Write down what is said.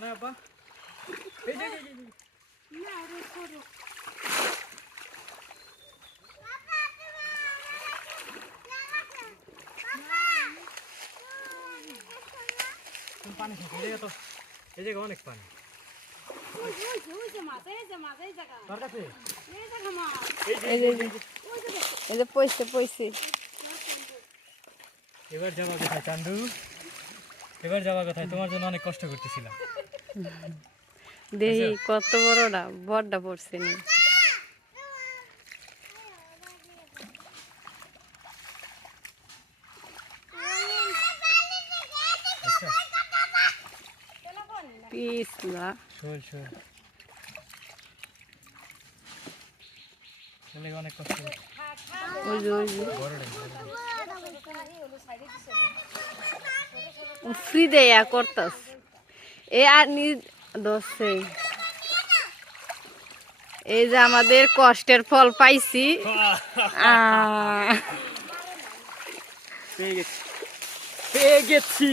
পানে আব্বা এই যে না রে ছোট তুমি পানি খেতে তো এই যে অনেক পানি ওই যে মাছ এই জায়গা তোর কাছে এই জায়গা মাছ এই যে পয়সে এবার যাওয়া কোথায় চান্দু এবার যাওয়া কোথায় তোমার জন্য অনেক কষ্ট করতেছিলাম দেখি কত বড়টা বড়টা পড়ছে নি আচ্ছা পিছলা শোল চলে অনেক কষ্ট ওই যে বড় ফ্রি দেয়া করতাস এ আর নি দোষে এই যে আমাদের কষ্টের ফল পাইছি পেয়ে গেছি